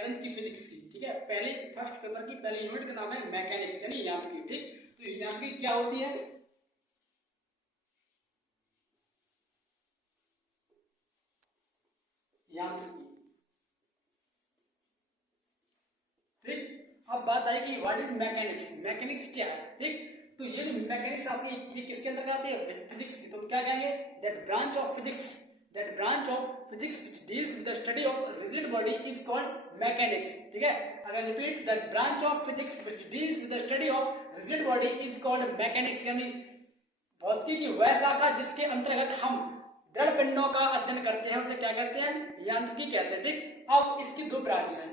11th की physics की, ठीक है, पहले फर्स्ट पेपर की पहली यूनिट का नाम है मैकेनिक्स यानी यांत्रिकी, ठीक। तो यांत्रिकी क्या होती है? यांत्रिकी, ठीक। अब बात आएगी व्हाट इज मैकेनिक्स, मैकेनिक्स क्या है, ठीक। तो ये जो मैकेनिक्स आपकी किसके अंदर आती है? फिजिक्स की। तो क्या कहेंगे? That branch of physics which deals with the study of rigid body is called mechanics, ठीक है। अगर repeat, that branch of physics which deals with the study of rigid body is called mechanics, यानी भौतिकी की वह शाखा जिसके अंतर्गत हम दृढ़ पिंडों का अध्ययन करते हैं उसे क्या कहते हैं? यांत्रिकी कहते हैं, ठीक। अब इसकी दो ब्रांच है,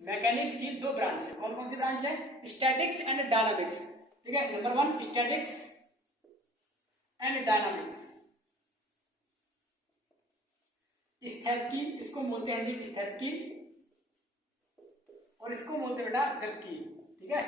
मैकेनिक्स की दो ब्रांच है। कौन कौन सी ब्रांच है? स्टैटिक्स एंड डायनामिक्स, ठीक है। Number 1 statics and dynamics. स्थैतिकी, इसको बोलते हैं जी स्थैतिकी, और इसको बोलते हैं बेटा गतिकी, ठीक है।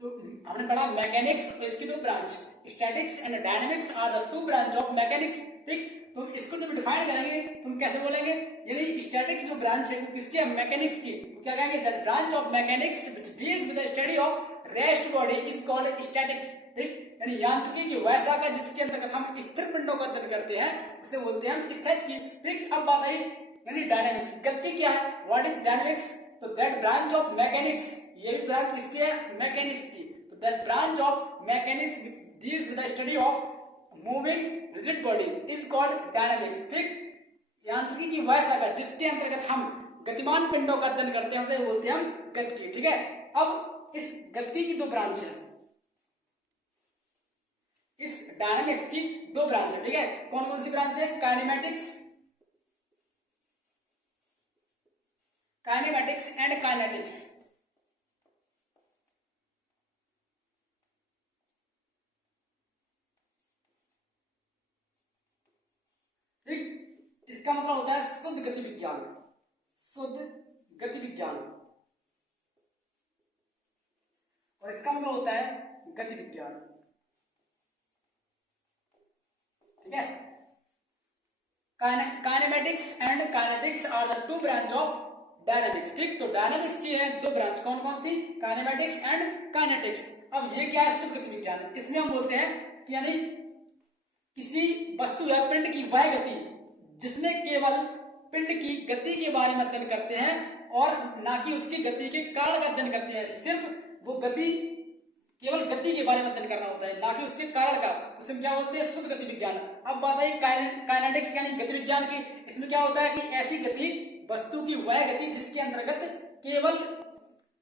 तो हमने पढ़ा मैकेनिक्स, तो इसकी दो branch statics and dynamics are the two branch of mechanics, ठीक। तो इसको जब डिफाइन करेंगे तुम कैसे बोलेंगे? यदि स्टैटिक्स जो ब्रांच है वो किसकी है? मैकेनिक्स की। तो क्या कहेंगे? That branch of mechanics which deals with the study of rest body is called statics, ठीक। यानी यांत्रिकी की वह शाखा जिसके अंतर्गत हम स्थिर पिंडों का अध्ययन करते हैं उसे बोलते हैं हम स्थैतिकी, ठीक। अब बात आई यानी डायनामिक्स, गतिकी क्या है? What is dynamics? तो दैट ब्रांच ऑफ मैकेनिक्स, ये भी ब्रांच किसकी है? मैकेनिक्स की। तो that branch of mechanics which deals with the study of moving rigid body is called dynamics, ठीक। यांत्रिकी की वह शाखा जिसके अंतर्गत हम गतिमान पिंडों का अध्ययन करते हैं उसे बोलते हैं हम गतिकी, ठीक है। अब इस गतिकी की दो ब्रांच है, इस डायनामिक्स की दो ब्रांच है, ठीक है। कौन कौन सी ब्रांच है? काइनेमैटिक्स एंड काइनेटिक्स, ठीक। इसका मतलब होता है शुद्ध गति विज्ञान, शुद्ध गति विज्ञान, और इसका मतलब होता है गति विज्ञान, ठीक है। Kinematics and kinetics are the two branch of dynamics, ठीक। तो डायनामिक्स की है दो ब्रांच, कौन कौन सी? Kinematics and kinetics. अब ये क्या है? शुद्ध गति विज्ञान। इसमें हम बोलते हैं कि यानी किसी वस्तु या पिंड की वह गति जिसमें केवल पिंड की गति के बारे में अध्ययन करते हैं और ना कि उसकी गति के कारण का अध्ययन करते हैं। सिर्फ वो गति, केवल गति के बारे में अध्ययन करना होता है, ना कि उसके कारण का। उसे क्या बोलते हैं? शुद्ध गति विज्ञान। अब बात आई काइनेटिक्स यानी गति विज्ञान की। इसमें क्या होता है कि ऐसी गति, वस्तु की वह गति जिसके अंतर्गत केवल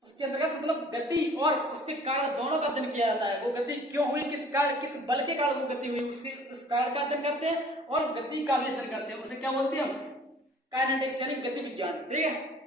उसके अंतर्गत मतलब गति और उसके कारण दोनों का अध्ययन किया जाता है। वो गति क्यों हुई, किस कारण, किस बल के कारण वो गति हुई, उसके उस कारण का अध्ययन करते हैं और गति का भी अध्ययन करते हैं। उसे क्या बोलते हैं हम? काइनेटिक्स यानी गति विज्ञान, ठीक है।